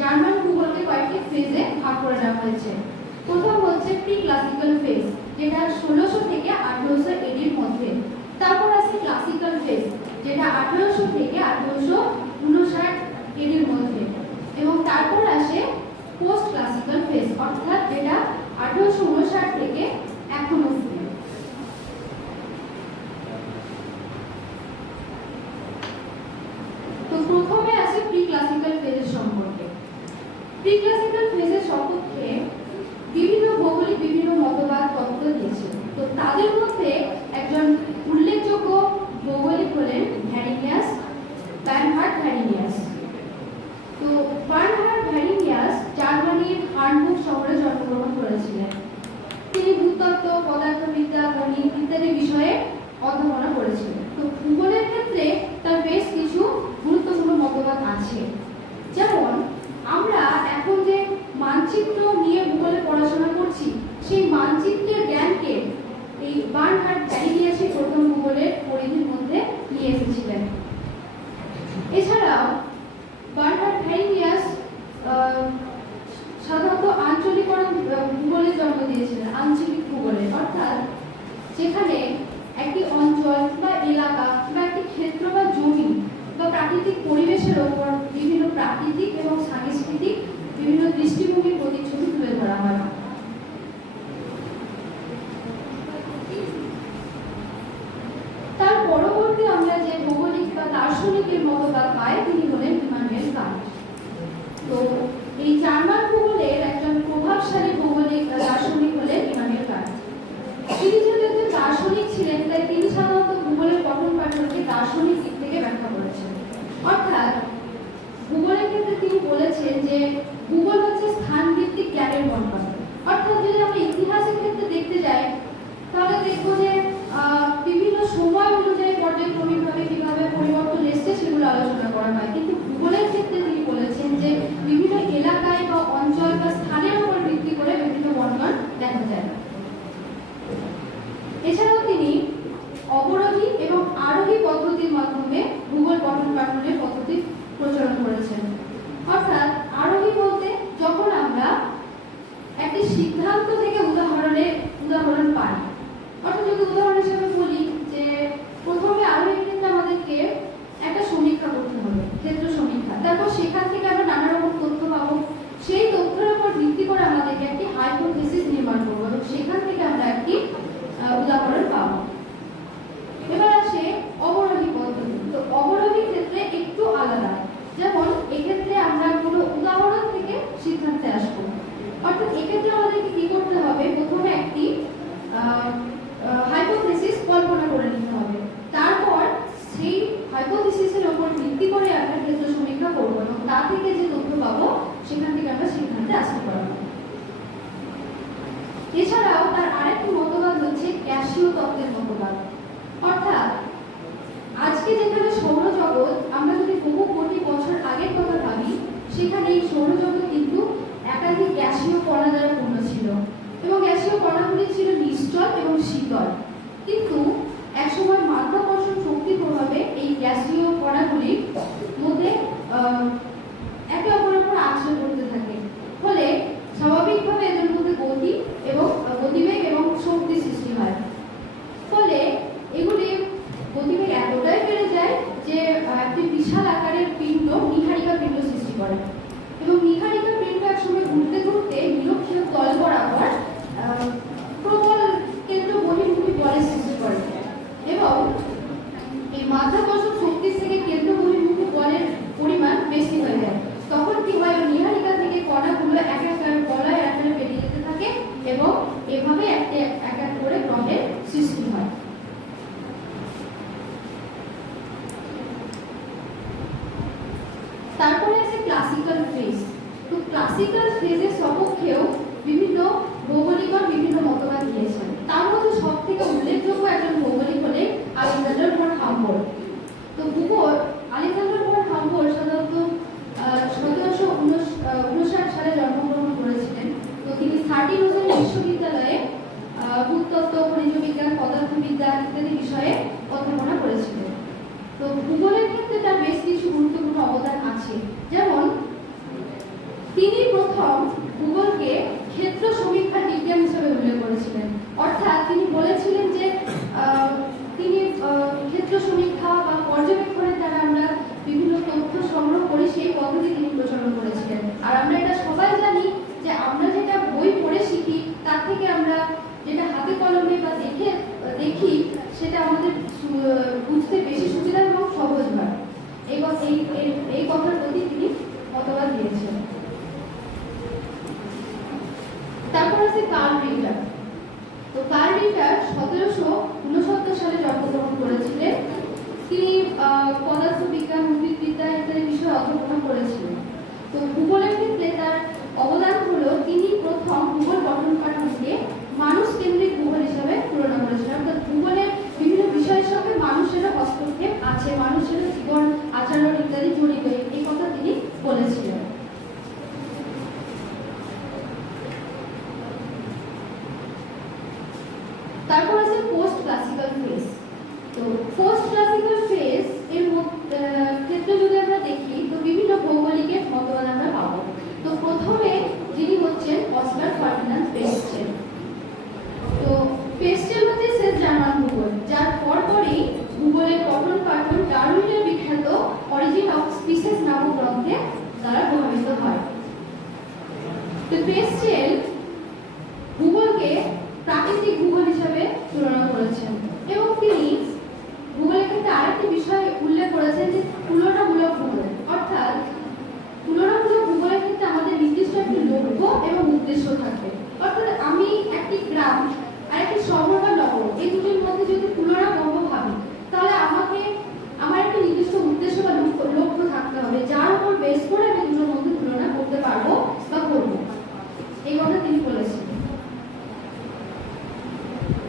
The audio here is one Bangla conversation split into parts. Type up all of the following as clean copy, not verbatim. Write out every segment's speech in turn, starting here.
জার্মান ভূগোলকে কয়েকটি ফেজে ভাগ করে নেওয়া হয়েছে। প্রথম হচ্ছে প্রি ক্লাসিক্যাল ফেজ, যেটা 1600 থেকে 1800 এডির মধ্যে। তারপর আছে ক্লাসিক্যাল ফেজ, যেটা 1800 থেকে 1859 এডির মধ্যে। এবং তারপর আসে পোস্ট ক্লাসিক্যাল ফেজ, অর্থাৎ যেটা 1859 থেকে এখন অবধি। তো প্রথমে আছে প্রি ক্লাসিক্যাল ফেজের সম্পর্কে। প্রি ক্লাসিক্যাল ফেজের সপক্ষে বিভিন্ন ভৌগোলিক বিভিন্ন মতবাদ তত্ত্ব দিয়েছে। তো তাদের মধ্যে একজন উল্লেখযোগ্য ভৌগোলিক হলেন ভ্যারিনিয়াস, বার্নহার্ড ভ্যারিনিয়াস। তো বার্নহার্ড ভ্যারিনিয়াস জার্মানির হার্নবুক শহরে জন্মগ্রহণ করেছিলেন। তিনি ভূতত্ত্ব, পদার্থবিদ্যা, গণিত ইত্যাদি বিষয়ে অধ্যাপনা করেছিলেন। তো ভূগোলের ক্ষেত্রে তার বেশ কিছু গুরুত্বপূর্ণ মতবাদ আছে। যেমন আমরা এখন যে মানচিত্র নিয়ে ভূগোলে পড়াশোনা করছি, সেই মানচিত্রের জ্ঞানকে এই বার্নহার্ড ভ্যারিনিয়াসই প্রথম ভূগোলের পরিধির মধ্যে নিয়ে এসেছিলেন। এছাড়াও বার্নহার্ড ভ্যারিনিয়াস সাধারণত আঞ্চলিকরণ ভূগোলের জন্ম দিয়েছিলেন, আঞ্চলিক ভূগোলে, অর্থাৎ যেখানে একটি অঞ্চল বা এলাকা বা একটি ক্ষেত্র বা জমি বা প্রাকৃতিক পরিবেশের ওপর বিভিন্ন প্রাকৃতিক এবং সাংস্কৃতিক বিভিন্ন দৃষ্টিভঙ্গির প্রতিচ্ছবি তুলে ধরা হয়। তার পরবর্তী আমরা যে ভৌগোলিক বা দার্শনিকের মতবাদ পাই, তিনি হলেন ইমানুয়েল কান্ট। তো এই জার্মান ভূগোলের একজন প্রভাবশালী ভৌগোলিক দার্শনিক হলেন ইমানুয়েল কান্ট। তিনি যেহেতু দার্শনিক ছিলেন, তাই তিনি সাধারণত ভূগোলের পঠন পাঠনকে দার্শনিক দিক থেকে ব্যাখ্যা করেছেন। অর্থাৎ ভূগোলের ক্ষেত্রে তিনি বলেছেন যে ভূগোল হচ্ছে স্থানভিত্তিক জ্ঞানের বন্টন। অর্থাৎ যদি আমরা ইতিহাসের ক্ষেত্রে দেখতে যাই, তাহলে দেখবো যে বিভিন্ন সময় অনুযায়ী পর্যায়ক্রমিকভাবে কিভাবে পরিবর্তন এসছে সেগুলো আলোচনা করা হয়। কিন্তু ভূগোলের ক্ষেত্রে তিনি বলেছেন যে বিভিন্ন এলাকায় বা অঞ্চল বা স্থানের উপর ভিত্তি করে বিভিন্ন বন্টন দেখা যায়। এছাড়াও তিনি অবরোহী এবং আরোহী পদ্ধতির মাধ্যমে ভূগোল পঠন পাঠনের পদ্ধতি প্রচলন করেছেন। অর্থাৎ আরোহী বলতে যখন আমরা একটি সিদ্ধান্ত থেকে উদাহরণ পাই। অর্থাৎ যদি উদাহরণ হিসেবে বলি যে প্রথমে আরোহীর ক্ষেত্রে আমাদেরকে একটা সমীক্ষা করতে হবে, ক্ষেত্র সমীক্ষা। তারপর সেখান থেকে আমরা নানা রকম তথ্য পাবো। সেই তথ্যের উপর ভিত্তি করে আমাদেরকে একটি হাইপোথিসিস নির্মাণ করবো এবং সেখান থেকে আমরা একটি উদাহরণ পাবো। এবার আসে অবরোহী পদ্ধতি। তো অবরোহী ক্ষেত্রে একটু আলাদা। যেমন এক্ষেত্রে আমরা কোনো উদাহরণ থেকে সিদ্ধান্তে আসবো। অর্থাৎ এক্ষেত্রে আমাদেরকে কি করতে হবে, প্রথমে একটি হাইপোথিসিস কল্পনা করে নিতে হবে। তারপর সেই হাইপোথিসিসের উপর ভিত্তি করে আমরা ক্ষেত্র সমীক্ষা করবো এবং তা থেকে যে তথ্য পাবো সেখান থেকে আমরা সিদ্ধান্তে আসতে পারবো। এছাড়াও তার আরেকটি মতবাদ হচ্ছে গ্যাসীয় তত্ত্বের মতবাদ। অর্থাৎ আজকে যেখানে সৌরজগৎ, আমরা যদি বহু কোটি বছর আগের কথা ভাবি, সেখানে এই সৌরজগৎ কিন্তু একাধিক গ্যাসীয় কণা দ্বারা পূর্ণ ছিল এবং গ্যাসীয় কণাগুলি ছিল নিশ্চল এবং শীতল। কিন্তু একসময় মাধ্যাকর্ষণ শক্তির প্রভাবে এই গ্যাসীয় কণাগুলির মধ্যে একে অপরের উপর আশ্রয় করতে থাকে। ফলে স্বাভাবিকভাবে এদের মধ্যে গতি এবং গতিবেগ এবং শক্তি সৃষ্টি হয়। ফলে এগুলি গতিবেগ এতটাই বেড়ে যায় যে একটি বিশাল আকারের পিণ্ড, নীহারিকা পিণ্ড সৃষ্টি করে এবং নীহারিকা পিণ্ড একসময় ঘুরতে ঘুরতে নিরক্ষীয় তল বরাবর প্রবল কেন্দ্র বহির্মুখী বলের সৃষ্টি করে এবং এই মাধ্যাকর্ষণ শক্তির থেকে কেন্দ্র বহির্মুখী বলের পরিমাণ বেশি হয়ে যায়। তখন কি হয়, নীহারিকা থেকে কণাগুলো এক এক বলয়ের আকারে বেরিয়ে যেতে থাকে এবং এভাবে এক এক করে গ্রহের সৃষ্টি হয়। তারপরে আছে ক্লাসিক্যাল ফেজ। তো ক্লাসিক্যাল ফেজের সপক্ষেও বিভিন্ন ভৌগোলিকগণ বিভিন্ন মতবাদ দিয়েছেন। তার মধ্যে সব থেকে উল্লেখযোগ্য একজন ভৌগোলিক হলেন আলেকজান্ডার ফন হামবোল্ট। তো ভূগোল আলেকজান্ডার ফন হামবোল্ট সাধারণত 1759 সালে জন্মগ্রহণ করেছিলেন। তো তিনি সার্টিনোজেন বিশ্ববিদ্যালয়ে ভূতত্ত্ব, খনিজ বিজ্ঞান, পদার্থবিদ্যা ইত্যাদি বিষয়ে অধ্যাপনা করেছিলেন। তো ভূগোলের ক্ষেত্রে তার বেশ কিছু গুরুত্বপূর্ণ অবদান আছে। যেমন তিনি প্রথম ভূগোলকে ক্ষেত্র সমীক্ষার বিজ্ঞান হিসেবে উল্লেখ করেছিলেন। অর্থাৎ তিনি বলেছিলেন যে তিনি ক্ষেত্র সমীক্ষা বা পর্যবেক্ষণের দ্বারা আমরা বিভিন্ন তথ্য সংগ্রহ করি, সেই পদ্ধতি তিনি প্রচলন করেছিলেন। আর আমরা এটা সবাই জানি যে আমরা যেটা বই পড়ে শিখি তার থেকে আমরা যেটা হাতে কলমে বা দেখি সেটা আমাদের বুঝতে বেশি সুবিধা এবং সহজ হয়। এই কথার প্রতি তিনি মতবাদ দিয়েছেন। তারপর আছে কার্ল রিটার। তো কার্ল রিটার 1769 সালে জন্মগ্রহণ করেছিলেন। তিনি পদার্থবিজ্ঞান, উদ্ভিদবিদ্যা ইত্যাদি বিষয়ে অধ্যয়ন করেছিলেন। তো ভূগোলের ক্ষেত্রে তার অবদান হলো তিনি প্রথম ভূগোল গঠন কাঠামোকে মানুষ কেন্দ্রিক ভূগোল হিসাবে তুলনা করেছিলেন। অর্থাৎ ভূগোলের বিভিন্ন বিষয়ের সঙ্গে মানুষের হস্তক্ষেপ আছে, মানুষের জীবন আচরণ ইত্যাদি জড়িত, এই কথা তিনি বলেছিলেন। তারপর আছে পোস্ট ক্লাসিক্যাল ফেজ। তো পোস্ট ক্লাসিক্যাল ফেজ এর ক্ষেত্রে যদি আমরা দেখি তো বিভিন্ন ভৌগোলিকের মতবাদ আমরা পাবো। তো প্রথমে যিনি হচ্ছেন অস্কার ফার্ডিনান্ড পেস্টেল। তো পেস্টেল হচ্ছে শেষ জার্মান ভূগোল, যার পরপরই ভূগোলের পঠন পাঠন ডারউইনের বিখ্যাত অরিজিন অফ স্পিসিস নামক গ্রন্থে দ্বারা প্রভাবিত হয়। তো পেস্টেল ভূগোলকে প্রাকৃতিক ভূগোল হিসাবে তুলনা করেছেন এবং তিনি ভূগোলের ক্ষেত্রে আরেকটি বিষয় উল্লেখ করেছেন যে তুলনামূলক ভূগোল। অর্থাৎ তুলনামূলক ভূগোলের ক্ষেত্রে আমাদের নির্দিষ্ট একটি লক্ষ্য এবং উদ্দেশ্য থাকবে। অর্থাৎ আমি একটি গ্রাম আর একটি শহর বা নগর, এই দুটোর মধ্যে যদি তুলনা করব ভাবি, তাহলে আমার একটা নির্দিষ্ট উদ্দেশ্য বা লক্ষ্য থাকতে হবে, যার উপর বেস করে আমি দুটোর মধ্যে তুলনা করতে পারবো বা করবো। এই কথা তিনি বলেছেন।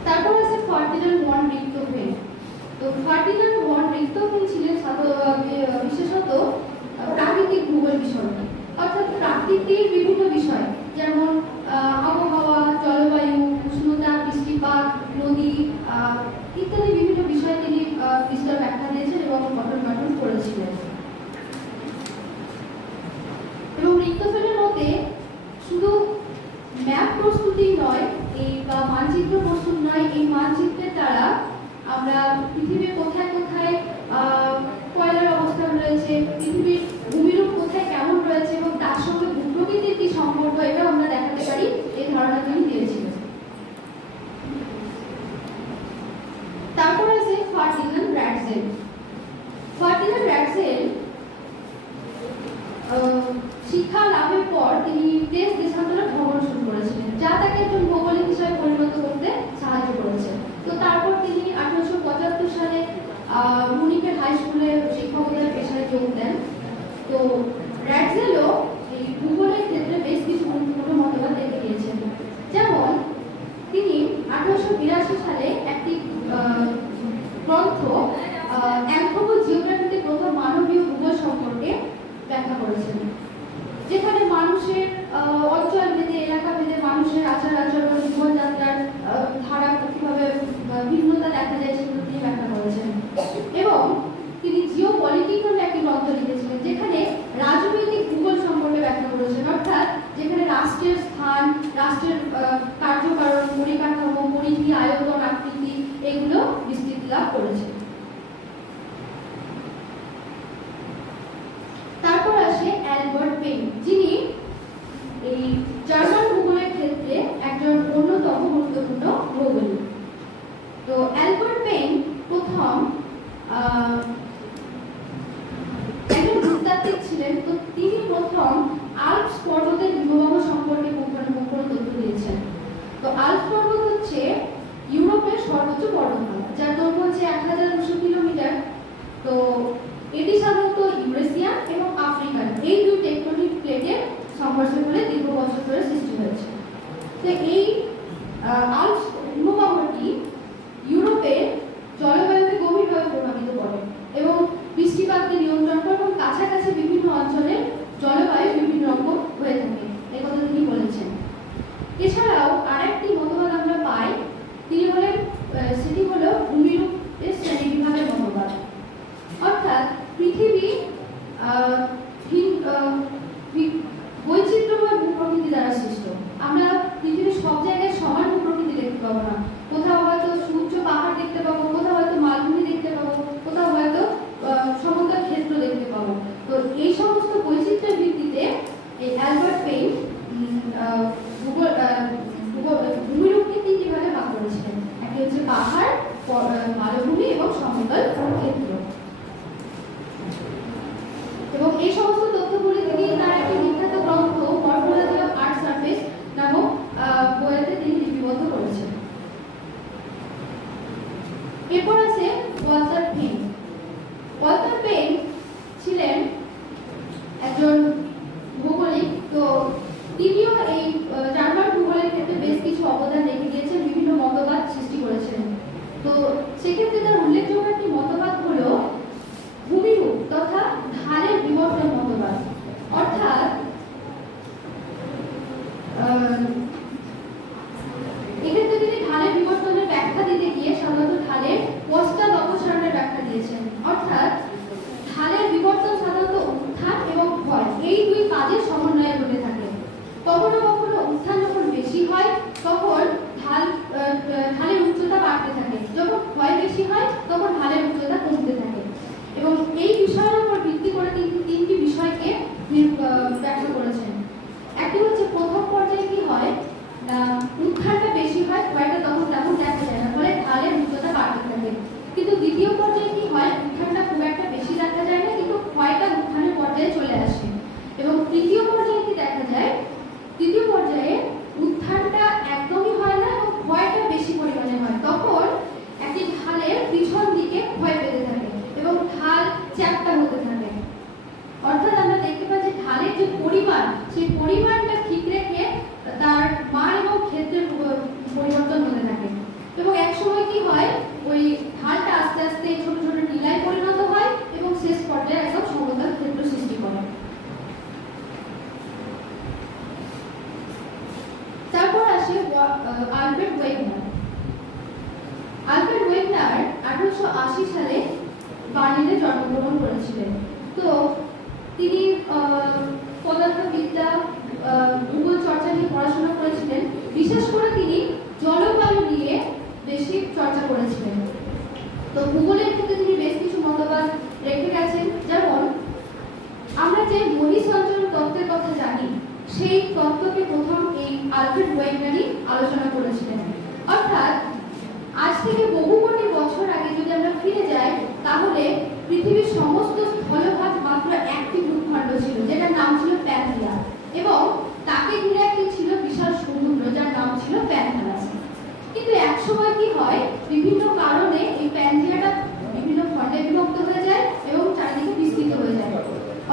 তারপর আছে ফার্ডিনান্ড ভন রিchthofen। তো ফার্ডিনান্ড ভন রিchthofen ছিলেন বিশেষত প্রাকৃতিক ভূগোল বিষয়, অর্থাৎ প্রাকৃতিক বিভিন্ন বিষয় যেমন আবহাওয়া, জলবায়ু, উষ্ণতা, বৃষ্টিপাত, নদী ইত্যাদি বিভিন্ন বিষয়ে তিনি বিস্তর ব্যাখ্যা দিয়েছেন এবং পঠন পাঠন করেছিলেন। এবং রিchthofen-এর মতে শুধু ম্যাপ প্রস্তুতি নয়, বা মানচিত্র প্রস্তুত নয়, এই মানচিত্রের দ্বারা আমরা পৃথিবীর কোথায় কোথায় কয়লার অবস্থান রয়েছে, পৃথিবীর ভূমিরূপ কোথায় কেমন রয়েছে এবং তার সঙ্গে ভূপ্রকৃতির কি সম্পর্ক, এটা আমরা দেখাতে পারি, এই ধারণা তিনি দিয়েছিলেন। তারপর আছে ফার্ডিনান্ড রাটজেল। ফার্ডিনান্ড রাটজেল শিক্ষা লাভের পর তিনি দেশ দেশান্তরে ভ্রমণ শুরু করেছিলেন, যা তাকে একজন ভৌগোলিক হিসাবে পরিণত করতে সাহায্য করেছে। তো তারপর তিনি 1875 সালে মুনিখের হাই স্কুলে শিক্ষকতার পেশায় যোগ দেন। তো রাটজেলও এই ভূগোলের ক্ষেত্রে বেশ কিছু গুরুত্বপূর্ণ মতবাদ রেখে দিয়েছেন। যেমন তিনি 1882 সালে একটি গ্রন্থ অ্যানথ্রোপোজিওগ্রাফিতে প্রথম মানবীয় ভূগোল সম্পর্কে ব্যাখ্যা করেছেন, যেখানে মানুষের অঞ্চল ভেদে, এলাকা ভেদে মানুষের আচার আচরণ, জীবনযাত্রার ধারা কিভাবে ভিন্নতা দেখা যায় সেগুলো তিনি ব্যাখ্যা করেছেন। এবং তিনি জিও পলিটিক নামে একটি গ্রন্থ লিখেছিলেন, যেখানে রাজনৈতিক ভূগোল সম্পর্কে ব্যাখ্যা করেছেন। অর্থাৎ যেখানে রাষ্ট্রের স্থান, রাষ্ট্রের কার্যকারণ, পরিকাঠামো, পরিধি, আয়তন, আকৃতি এগুলো বিস্তৃতি লাভ করেছে। তারপর আসে অ্যালবার্ট পেন, যিনি এই জার্মান ভূগোলের ক্ষেত্রে একজন অন্যতম গুরুত্বপূর্ণ ভৌগোলিক। তো অ্যালবার্ট পেন প্রথম একজন ভূতাত্ত্বিক ছিলেন। তো তিনি প্রথম আল্পস পর্বতের হিমবাহ সম্পর্কে পুঙ্খানুপুঙ্খ তথ্য দিয়েছেন। তো আল্পস পর্বত হচ্ছে ইউরোপের সর্বোচ্চ পর্বতমালা, যার দৈর্ঘ্য হচ্ছে 1200 কিলোমিটার। তো এটি সাধারণত ইউরেশিয়ান এবং আফ্রিকান এই দুই টেকটনিক প্লেটের সংঘর্ষের ফলে দীর্ঘ বছর ধরে সৃষ্টি হয়েছে। তো এই আল্পস হিমবাহটি ইউরোপের জলবায়ুকে গভীরভাবে প্রভাবিত করে এবং বৃষ্টিপাতকে নিয়ন্ত্রণ করে এবং কাছাকাছি বিভিন্ন অঞ্চলের জলবায়ু বিভিন্ন রকম হয়ে থাকে, এই কথা তিনি বলেছেন। এছাড়াও আরেকটি মতবাদ আমরা পাই, তিনি বলেন সেটি হলো ভূমিরূপের শ্রেণী বিভাগের মতবাদ। অর্থাৎ পৃথিবী বৈচিত্র্য জলবায়ু ক্ষেত্র। এবং এই সমস্ত তথ্যগুলি থেকে তার একটি বিখ্যাত গ্রন্থ মরফোলজি অফ আর্থ সারফেস নামক বইতে তিনি লিপিবদ্ধ করেছেন। এরপর আছে ওয়াল্টার পেন। ওয়াল্টার পেন ছিলেন একজন ভৌগোলিক। তো তিনিও এই জার্মান ভূগোলের ক্ষেত্রে বেশ কিছু অবদান রেখে গিয়েছেন, বিভিন্ন মতবাদ সৃষ্টি করেছেন। তো সেক্ষেত্রে তার উল্লেখযোগ্য একটি মতবাদ হলো ভূমিরূপ তথা ঢালের বিবর্তন মতবাদ। অর্থাৎ এক্ষেত্রে তিনি ঢালের বিবর্তনের ব্যাখ্যা দিতে গিয়ে সাধারণত ঢালের পশ্চাৎ অপসারণের ব্যাখ্যা দিয়েছেন। অর্থাৎ ঢালের বিবর্তন সাধারণত উত্থান এবং ক্ষয় এই দুই কাজের সমন্বয়ে ঘটে থাকে। কখনো কখনো উত্থান যখন বেশি হয় তখন ঢালের উচ্চতা বাড়তে থাকে, যখন ক্ষয় বেশি হয় তখন ঢালের উচ্চতা কমতে থাকে। এবং এই বিষয়ের উপর ভিত্তি করে তিনি তিনটি বিষয়কে ব্যাখ্যা করেছেন। একটি হচ্ছে প্রথম পর্যায়ে কি হয় না, উত্থানটা বেশি হয়, ক্ষয়টা তখন তেমন দেখা যায় না, ফলে ঢালের উচ্চতা বাড়তে থাকে। কিন্তু দ্বিতীয় পর্যায়ে কি হয়, উত্থানটা খুব একটা বেশি দেখা যায় না, কিন্তু ক্ষয়টা উত্থানের পর্যায়ে চলে আসে। এবং তৃতীয় পর্যায়ে কি দেখা যায়, তৃতীয় পর্যায়ে উত্থানটা একদমই হয় না এবং ক্ষয়টা বেশি পরিমাণে হয়। তখন একটি ঢালের পিছন দিকে ক্ষয় পেতে থাকে এবং ঢাল চ্যাপ্টা হতে থাকে। অর্থাৎ আমরা দেখতে পাই যে ঢালের যে পরিমাণ, সেই পরিমাণটা ঠিক রেখে তার মান এবং ক্ষেত্রের পরিবর্তন হতে থাকে। এবং এক সময় কি হয়, ওই ঢালটা আস্তে আস্তে ছোট ছোট টিলায় পরিণত হয় এবং শেষ পর্যায়ে একদম সমতল ক্ষেত্র সৃষ্টি করে। তারপর আসে আলফ্রেড ওয়েগনার। আলফ্রেড ওয়েগনার 1880 সালে বার্লিনে জন্মগ্রহণ করেছিলেন। তো তিনি পদার্থবিদ্যা, ভূগোল চর্চা নিয়ে পড়াশোনা করেছিলেন। বিশেষ করে তিনি জলবায়ু নিয়ে বেশি চর্চা করেছিলেন। তো ভূগোলের ক্ষেত্রে তিনি বেশ কিছু মতবাদ রেখে গেছেন। যেমন আমরা যে বহিঃসঞ্চরণ তত্ত্বের কথা জানি, সেই তত্ত্বকে প্রথম এই আলফ্রেড ওয়েগনারই আলোচনা করেছিলেন। অর্থাৎ আজ থেকে বহু কোটি বছর আগে যদি আমরা ফিরে যাই, তাহলে পৃথিবীর সমস্ত স্থলভাগ মাত্র একটি ভূখণ্ড ছিল, যেটার নাম ছিল প্যানজিয়া, এবং তাকে ঘিরে একটি ছিল বিশাল সমুদ্র, যার নাম ছিল প্যানথালাস। কিন্তু এক সময় কি হয়, বিভিন্ন কারণে এই প্যানজিয়াটা বিভিন্ন খণ্ডে বিভক্ত হয়ে যায় এবং চারিদিকে বিস্তৃত হয়ে যায়।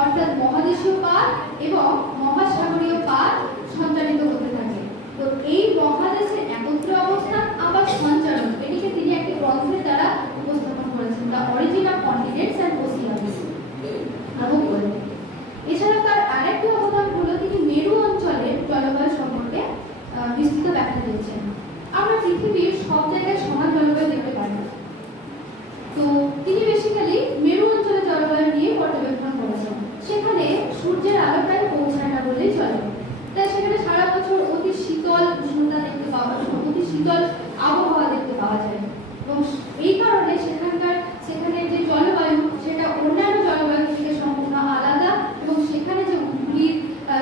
অর্থাৎ মহাদেশীয় পাত এবং মহাসাগরীয় পাত সঞ্চালিত হতে থাকে। তো এই মহাদেশের একত্র অবস্থান আবার সঞ্চালন, এটিকে তিনি একটি গ্রন্থের দ্বারা উপস্থাপন করেছেন, the origin of continents and oceans নামক বই। এছাড়া তার আরেকটি অবদান হলো তিনি মেরু অঞ্চলের জলবায়ু সম্পর্কে বিস্তৃত ব্যাখ্যা দিয়েছেন। আমরা পৃথিবীর সব জায়গায় সমান জলবায়ু দেখতে পাই না, তো তিনি বেসিক্যালি মেরু অঞ্চলের জলবায়ু নিয়ে পর্যবেক্ষণ করেছেন। সেখানে সূর্যের আলো প্রায় পৌঁছায় না বললেই চলে, তাই সেখানে সারা বছর অতি শীতল উষ্ণতা দেখতে পাওয়া যায়, অতি শীতল আবহাওয়া দেখতে পাওয়া যায়। এবং এই কারণে সেখানে যে জলবায়ু, সেটা অন্যান্য জলবায়ু থেকে সম্পূর্ণ আলাদা, এবং সেখানে যে উদ্ভিদ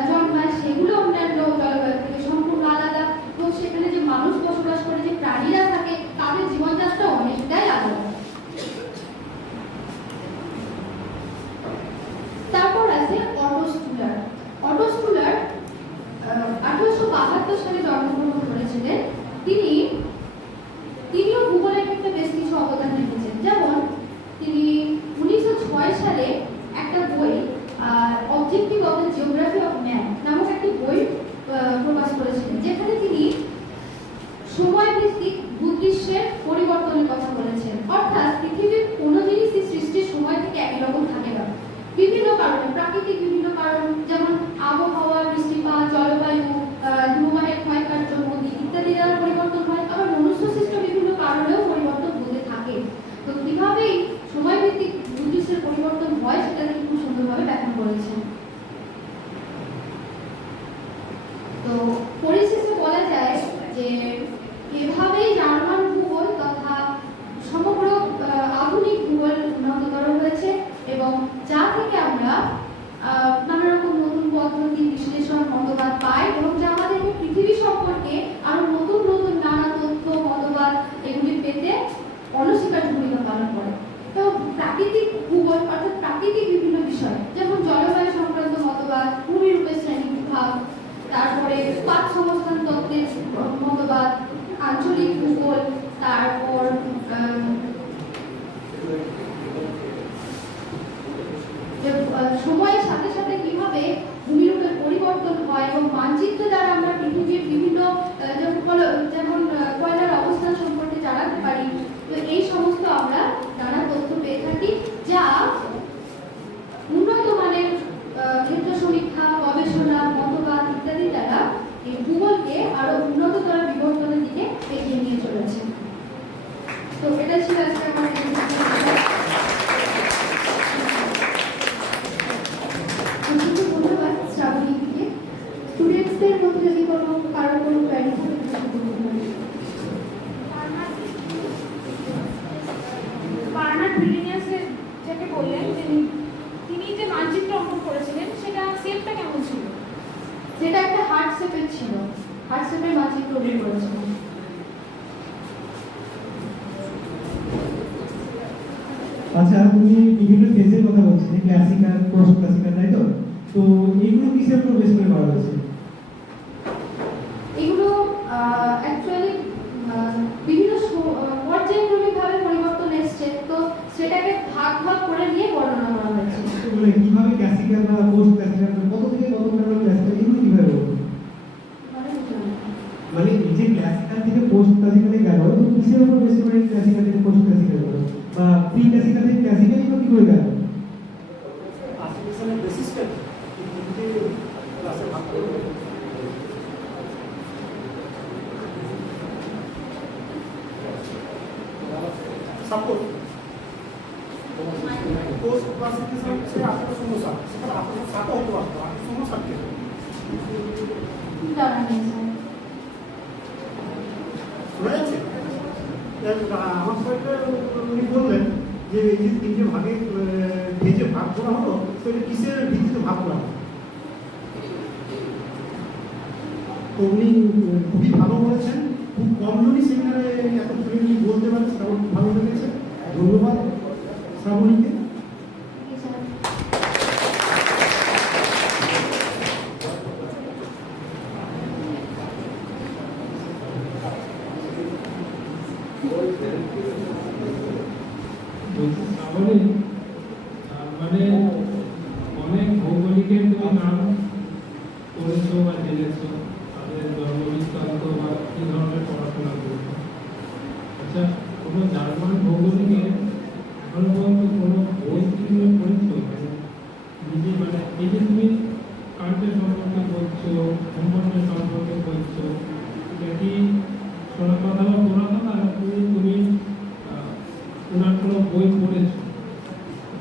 জন্মায় সেগুলো অন্যান্য জলবায়ু থেকে সম্পূর্ণ আলাদা, এবং সেখানে যে মানুষ বসবাস করে, যে প্রাণীরা থাকে, তাদের জীবনযাত্রা অনেকটাই আলাদা। তারপর আছে অটো স্টুলার। অটো স্টুলার 1872 সালে জন্মগ্রহণ করেছিলেন। তিনিও ভূগোলের ক্ষেত্রে বেশ কিছু অবদান রেখেছেন। যেমন তিনি 1906 সালে একটা বই objective of the geography of man নামক একটি বই প্রকাশ করেছিলেন, যেখানে তিনি সময় ভিত্তিক ভূদৃশ্যের পরিবর্তনের কথা বলেছেন। অর্থাৎ পৃথিবীর কোনো জিনিসই সৃষ্টির সময় থেকে একই রকম থাকে না, বিভিন্ন কারণে, প্রাকৃতিক বিভিন্ন কারণ, যেমন আবহাওয়া, বৃষ্টিপাত, জলবায়ু, হিমবাহের ক্ষয়কার্য, নদী ইত্যাদি দ্বারা পরিবর্তন হয়। আবার মনুষ্যসৃষ্ট বিভিন্ন কারণেও পরিবর্তন হতে থাকে। তো কিভাবে সময় ভিত্তিক ভূদৃশ্যের পরিবর্তন হয় সেটা তিনি খুব সুন্দরভাবে ব্যাখ্যা করেছেন। তো পরিশেষে বলা যায় যে এভাবেই তারপর সময়ের সাথে সাথে কিভাবে ভূমিরূপের পরিবর্তন হয় এবং মানচিত্র দ্বারা আমরা পৃথিবীর বিভিন্ন যেমন কয়লার অবস্থান সম্পর্কে জানাতে পারি। তো এই সমস্ত আমরা নানা তথ্য পেয়ে থাকি, যা উন্নত মানের ক্ষেত্র সমীক্ষা, গবেষণা, মতবাদ ইত্যাদি দ্বারা এই ভূগোলকে আরো উন্নততর বিবর্তনের দিকে এগিয়ে নিয়ে চলেছে। তো এটা ছিল আজকে আমার ধন্যবাদ শ্রাবণীকে। স্টুডেন্টসদের মধ্যে যদি কারো কোনো কোয়ারি থাকে বার্নার্ড ভিলিনিয়াসের যাকে বললেন তিনি যে মানচিত্র অঙ্কন করেছিলেন সেটা শেপটা কেমন ছিল? সেটা একটা হার্ট শেপের ছিল, হার্ট শেপের মানচিত্র তৈরি করেছিলেন। আচ্ছা, তুমি বিভিন্ন ফেজের কথা বলছিলে, ক্লাসিক্যাল, পোস্ট ক্লাসিক্যাল, তাই তো? তো এইগুলো কিসের উপর বেস করে করা হয়েছে? এগুলো অ্যাকচুয়ালি বিভিন্ন পর্যায়ক্রমিকভাবে পরিবর্তন এসছে, তো সেটাকে ভাগ ভাগ করে নিয়ে বর্ণনা করা হয়েছে। মানে কিভাবে ক্লাসিক্যাল বা পোস্ট ক্লাসিক্যাল, কত থেকে কত পর্যন্ত ক্লাসিক্যাল, এগুলো কিভাবে বলবো? মানে এই যে ক্লাসিক্যাল থেকে পোস্ট ক্লাসিক্যালে গেল, তো কিসের উপর বেস করে ক্লাসিক্যাল থেকে পোস্ট ক্লাসিক্যাল হলো, বা প্রি ক্লাসিক্যাল থেকে ক্লাসিক্যাল কি করে গেল? আসলে বেসিসটা কি ক্লাসে ভাগ করবে। সাপোজ পোস্ট ক্লাসিফিকেশন হচ্ছে 1859, সেখানে 1860 হতে পারতো, 1859 কে রয়েছে। আমার সাথে উনি বললেন যে এই যে তিনটে ভাগে ভেজে ভাগ করা হলো, তো এটা কিসের ভিত্তিতে ভাগ করা হলো? তো উনি খুবই ভালো বলেছেন, খুব কম জনই সেমিনারে এত ফ্রিলি বলতে পারে, সেটা খুব ভালো লেগেছে। ধন্যবাদ শ্রাবণীকে। মানে অনেক ভৌগোলিকের তুমি নাম করেছো বা জেনেছো, তাদের জন্মবৃত্তান্ত বা কি ধরনের পড়াশোনা করেছো। আচ্ছা, কোনো জার্মান ভৌগোলিকের এখন পর্যন্ত কোনো বই তুমি পড়েছো? মানে নিজে, মানে এই যে তুমি কান্টের সম্পর্কে বলছো, সম্পর্কের সম্পর্কে বলছো, এটা কি শোনা কথা বা পড়া কথা, না তুমি ওনার কোনো বই পড়েছো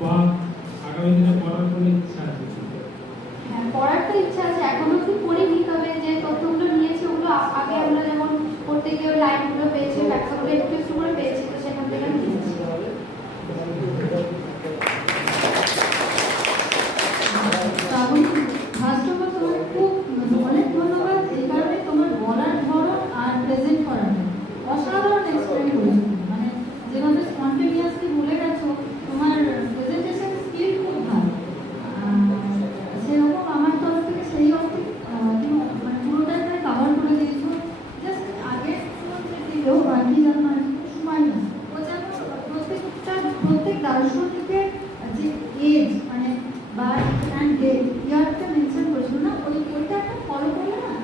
বা আগামী দিনে পড়ার কোনো ইচ্ছা আছে? হ্যাঁ, পড়ার তো ইচ্ছা আছে, এখনো কি পড়িনি, তবে যে তথ্যগুলো নিয়েছি ওগুলো আগে আমরা যেমন পড়তে গিয়ে লাইনগুলো পেয়েছি, ব্যাখ্যাগুলো একটু একটু করে পেয়েছি, তো সেখান থেকে আমি নিয়েছি। ফার্স্ট অফ অল তোমার খুব অনেক ধন্যবাদ, এই কারণে তোমার বলার ধরন আর প্রেজেন্ট করার অসাধারণ এক্সপ্লেন করেছো। মানে যেভাবে স্পন্টেনিয়াসলি বলে গেছো, তোমার প্রেজেন্টেশন স্কিল খুব ভালো। সেরকম আমার তরফ থেকে সেই অর্থে মানে পুরোটাই প্রায় কাভার করে দিয়েছো। জাস্ট আগের দিলেও বাকি যেন আর সময় না, ও যেন প্রত্যেক দার্শনিকের যে এজ মানে বার্থ অ্যান্ড ডেট ইয়ারটা মেনশন করেছিল না, ওইটা একটা ফলো করলে না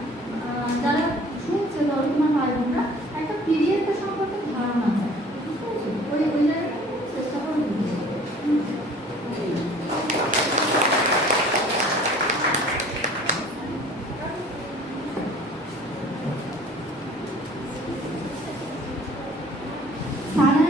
যারা শুনছে ধরো তোমার ভাই বোনরা একটা পিরিয়ডটা সম্পর্কে ধারণা হয়, বুঝতে পেরেছো? ওই জায়গাটা চেষ্টা করে দিচ্ছি। সারা